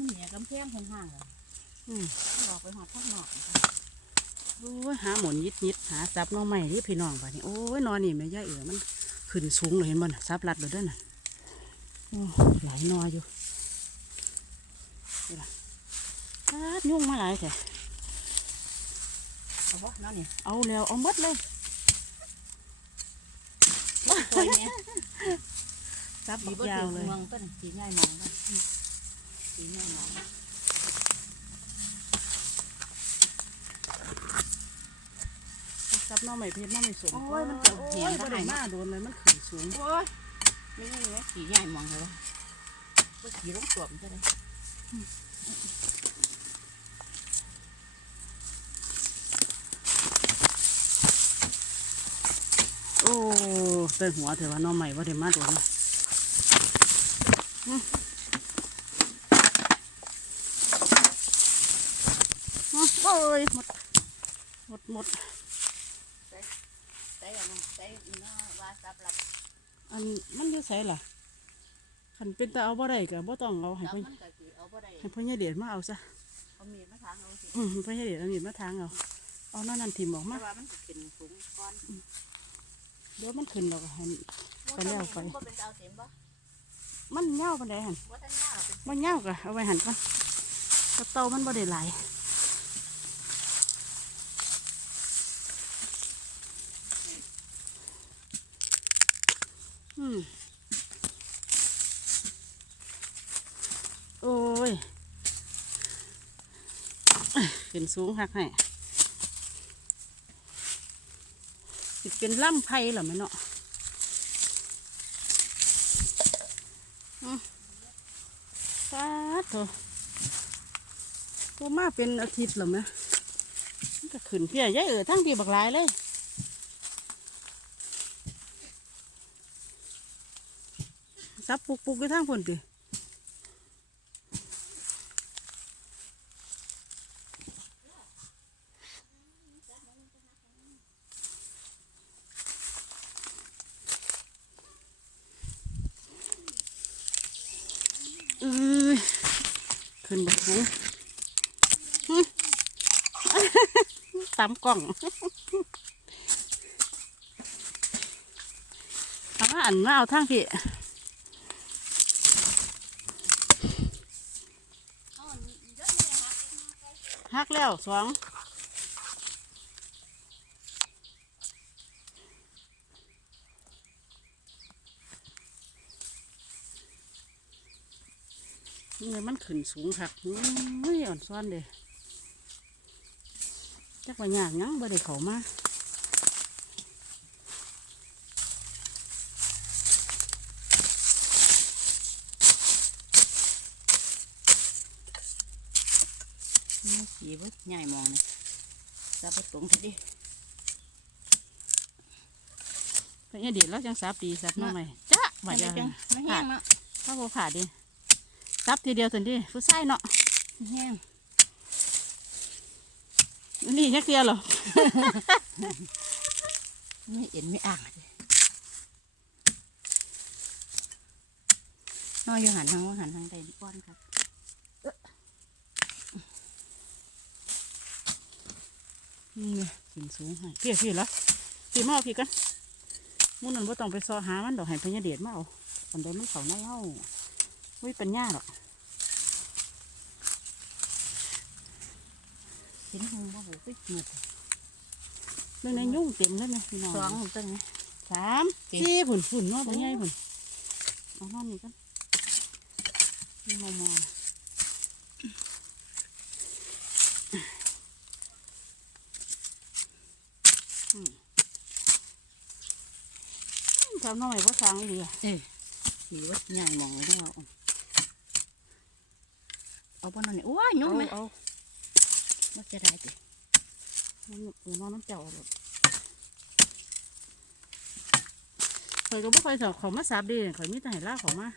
มันเหนียกำแพงข้างห่างเลยอืมออกไปหอดข้างนอกโอ้ยหาหมุนยิดยิดหาซับหน้องใหม่ที่พี่น้องบ้านี้โอ้ยนอนนี่แม่ย่าเอ๋มันขึ้นสูงเลยเห็นบ่น่ะซับรัดเลยเด้วยน่ะโอ้หลายนออยู่นี่ล่ะซัดยุ่งมาหลายแท้เอาวะนั่นนี่เอาแล้วเอาหมดเลยตัวเนี้ยซับสีบักบ่ยาถึวงเลยเมืองต้นสีง่ายมองต้น สีง่ายมองซับหน้องใหม่เพชรหน้องใหม่สมโอ้ยมันจะเหนีโอ้ยยงบ่ได้ได้มามาโดนเลยมันขึ้นสูงโอ้ยไม่ใช่ไหมสีง่ายมองเลยวะก็สีลงสวมจะได้โอ้เต้นหัวเถอะว่าหน้องใหม่ว่าได้มาโดนอืมอืมโอ้ ยหมด หมดหมดใส่อันนั้นใส่เนาะว่าซับหลับอันมันอยู่ไสล่ะคันเป็นตาเอาบ่ได้ก็บ่ต้องเอาให้ซับเพิ่นมันก็คือเอาบ่ได้ให้เพิ่นยายเดชมาเอาซะเอามีดมาทางเอาสิอืมเพิ่นยายเดชเอามีดมาทางเอาเอานั่นนั่นทิ่มออกเพมาราะว่ามันจะขึ้นสูงก้อนเดี๋ยวมันขึ้นแล้วก็ให้ไปแล้วไปบ่เป็นเอาเต็มบ่มันเหย้าปานใดหั่นบ่ทันยาวเป็นมันเหย้าก็เอาไว้หั่นก่อนกระเตามันบ่ได้หลาย โอ้ย ขึ้นสูงคักให้สิเป็นล่ำไผ่หรอแม่เนาะสาธุตัวมาเป็นอาทิตย์หรอแม่มันก็ขึ้นเพียยายเออทั้งพี่บักหลายเลย ซับปุกปุกๆอยู่ทางพุ่นติเอ้ยขึ้นบักสูงหึตามกล่องเอามาอันมาเอาทางพี่ เอาอันนี้เยอะเลยค่ะ หักแล้วสองนี่มันขึ้นสูงคักอุ้ยอ่อนซ้อนเด้จักว่ายากหยังบ่ได้เข้ามา นี่สีบ่ใหญ่มองนะซับบ่ตรงทีเดิเพิ่นยังเด็ดแล้วจังซับดีซับหน้องใหม่จ้ามับานดจะจัจังงไม่แห้งเนาะถ้าบ่ขาดดิซับทีเดียวสินดิผู้ชายเนาะไม่แห้งนี่ยักเดียวเหรอไม่เอ็นไม่อ่างเลยนอยอยู่หันทางว่าหันทางใดก้อนครับ นี่ไงขึ้น สูงให้พี่พี่ละพี่มาเอาพี่กันมุ่นนั่นว่าต้องไปซอหามันดอกให้พญาเดชมาเอาอันใดมันเขาหน้าเล่าวิเป็นหญ้าหรอกเห็นหงบ่หูไปหมดเรื่องนั้นยุ่งเต็มเลยไหมพี่น้องสองต้นไหมสามสี่ผุนผุนเนาะพญาผุนเอานอนนี่กันนี่มอมออืม ทำน้อยว่าทางอีดีอะเอ้ยสีว่าใหญ่มองเลยด้วยเอาเอาบนนั่นนี่โอ้ยยุ่งไหมเอาว่าจะได้ติเอาน้ำเออนอนน้ำเจ้าเลยข่อยก็บ่ค่อยสอบเขามาสาบดีข่อยมีแต่ให้ล่าเขามา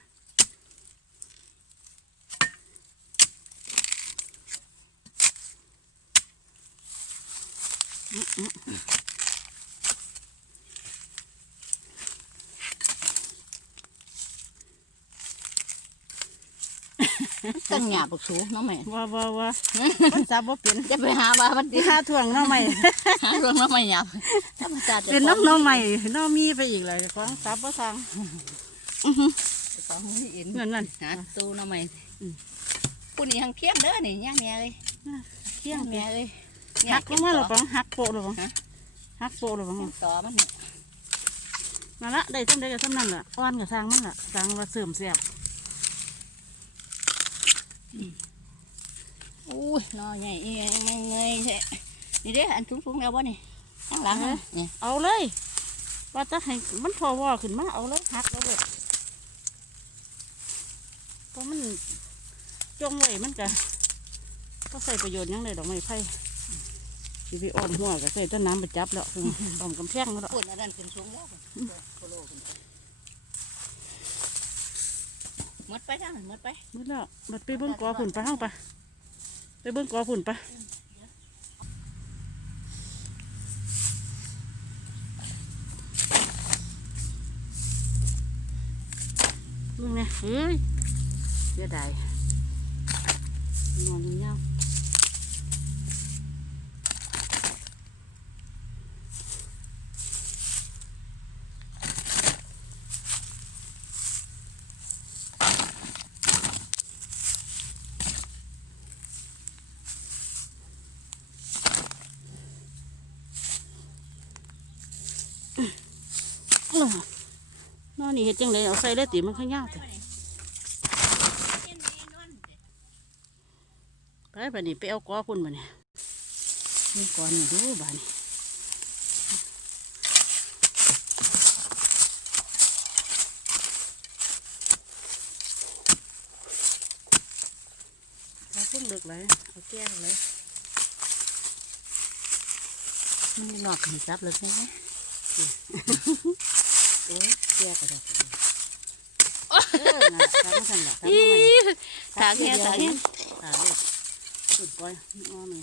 อื้ออื้อ ตั้งหยาบกสูน้องใหม่ว่าว่าว่ามันจับบ่เป็นจะไปหาว่ามันที่หาถ่วงหน้อใหม่หาเรื่องน้องใหม่หยาบธรรมชาติเป็นน้องหน้อใหม่หน้อมีไปอีกเลยของจับบ่ทางของนี่เอ็นเงินนั่นหาตู้น้องใหม่อืมผู้นี้หังเพียงเด้อนี่ย่าแม่เลยเที่ยงแม่เลยหักลงมาหรือเปล่าหักโปะหรือเปล่าฮะหักโปะหรือเปล่าต่อมันเนี่ยนั่นละได้ซ้ำได้กับซ้ำนั่นล่ะอ้อนกับทางมันล่ะทางว่าเสื่อมเสียบ อุ้ยนอใหญ่อีไงเงยแท้นี่เด้ออันสูงๆแล้วบ่นี่ข้างหลังนะนี่เอาเลยว่าจะให้มันพอวอขึ้นมาเอาเลยหักแล้วเลยเพราะมันจงไว้มันก็ก็ใส่ประโยชน์หยังเลยดอกไม้ไผ่สิไปอ้อมหัวก็ใส่ต้นน้ำไปจับแล้วคืออ้อมกำแพงแล้วปุ่นอันนั้นขึ้นสูงแล้วโคโลขึ้นไปห มดไปทางนั้นมดไปมืดแล้วบัดไปเบิ้งกอฝุ่นไปห้างไปไปเบิ้งกอฝุ่นไปเบิ่งเนี่ยเฮ้ยเสียดายนอนยา นอนนี่เฮ็ดจังไดเอาใส่เลยติมันข้างยาวแต่ไปบัดนี้ไปเอากอพุ่นบัดนี้นี่กอนี่ดูบัดนี้เอาพุ่นเลือกเลยเอาแก้วเลยมันมีหนอกขึ้นซับเลยใช่ไหม โอ้ยแกก็ได้เออน่ะทำมาสั่นละทำมาใหม่ทางแค่ทางแค่ตาเล็ดสุดปล่อยงอหนึ่ง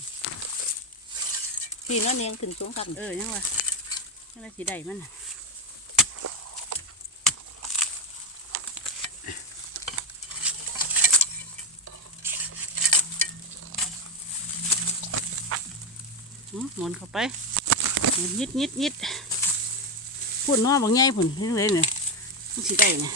พี่นั่นเองขึ้นสูงครับเออยังวะยังไงสีได้มันน่ะหืมหมุนเข้าไปหมุนยิดยิดยิด พูดน้อบางไงผุนเรื่องเลยเนี่ยมันสีได้เนี่ย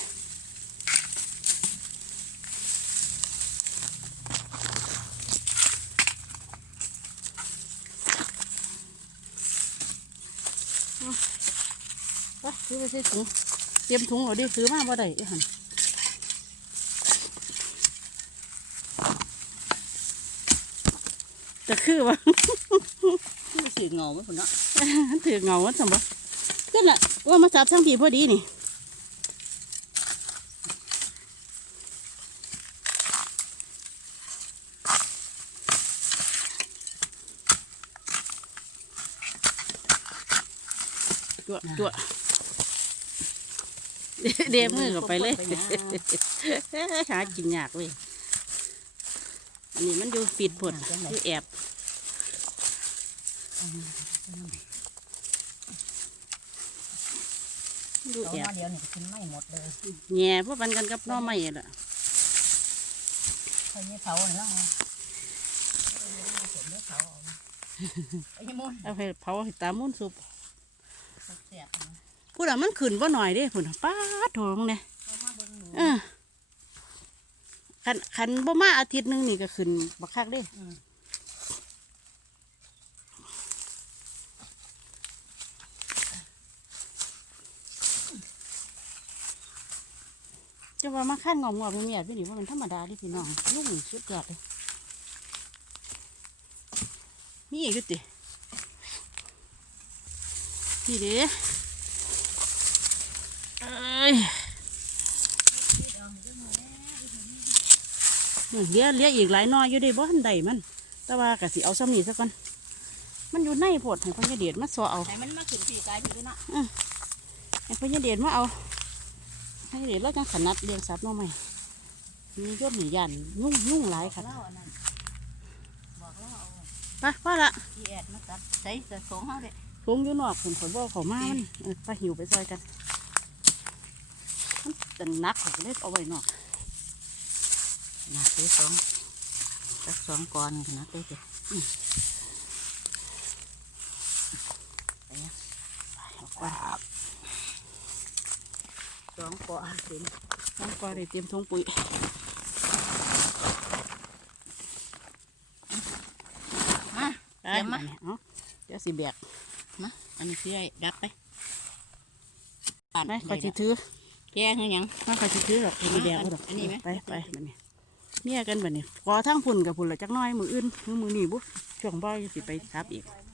ไปซื้อไปใส่ถุงเตรียมถุงเอาดิซื้อมาบ่ได้อีหันแต่คือว่ามันสื่อเงาไหมคุณเนาะถือเงาวัดสมบัติ ก็น่ะว่ามาจับทั้งผีพอดีนี่จั่วจั่วเดเดมือเข้าไปเลยหากินยากเลยอันนี้มันอยู่ปิดผดอยู่แอบ อยู่เอาแอบมาเดียวนี่กินไม่หมดเลยแง่พวกมันกันกับหน้อไม้ล่ะเขาเนี่ยเผาเนาะผมเลือกเผาเอาไอ้มุ่นเอาให้เผาให้ตามุนสุปเสียบพูดอะมันขึ้นว่าหน่อยเด้พูดน่ะป้าดโถงเนี่ยเอามาเบิ่งหนูเออคันคันบ่มาอาทิตย์หนึงนี่ก็ขึ้นบักคักเด้จะ ว่ามาขั้นงอมงอมเมียดพี่นี่ว่ามันธรรมดาเดิพี่น้องยุ่งสุดยอดเลยมีอีกอยู่ตินี่เด้เอ้ยเลี้ยเลี้ยอีกหลายหน้อยอยู่เด้บ่ทันใดมัน แต่ว่ากะสิเอาซ้ำนี่ซะก่อนมันอยู่ในโพดให้พญาเดชมาสอเอาไหนมันมาขึ้นปีกายพี่ด้วยเนาะให้พญาเดชมาเอา พญาเดชเราจังขนัดเลี้ยงสัตว์หน้อไม่มียอดหนียันยุ่งยุ่งหลายค่ะเล่าอันนั้นบอกเล่าเอาไปว่าละพี่แอดมาตัดใส่แต่สองห้าเด็กทุงอยู่นอกผลผลบ่เขามามันเออไปหิวไปซอยกันมันจะนักเขาก็เลยเอาไว้นอกหนักเลยสองสักสองก้อนขนาดเลยจ้ะอืมไปยังไปเอาก้อน สองก้อนเต็มน้องก็ได้เตรียมทงปุ๋ยมาได้เดี๋ยวมาเนาะเดี๋ยวสิแบกมาอันนี้คือไอ้ดับไปปาดไปไปคอยสิถือแกงคือหยังมาคอยสิถือหรอกสิแบกเอาดอกอันนี้ไหมไปไปบัดนี้เมียกันบัดนี้ขอทั้งพุ่นกับพุ่นละจักหน้อยมืออื่นมือมือนี่บุช่วงบ่ายสิไปทับอีกม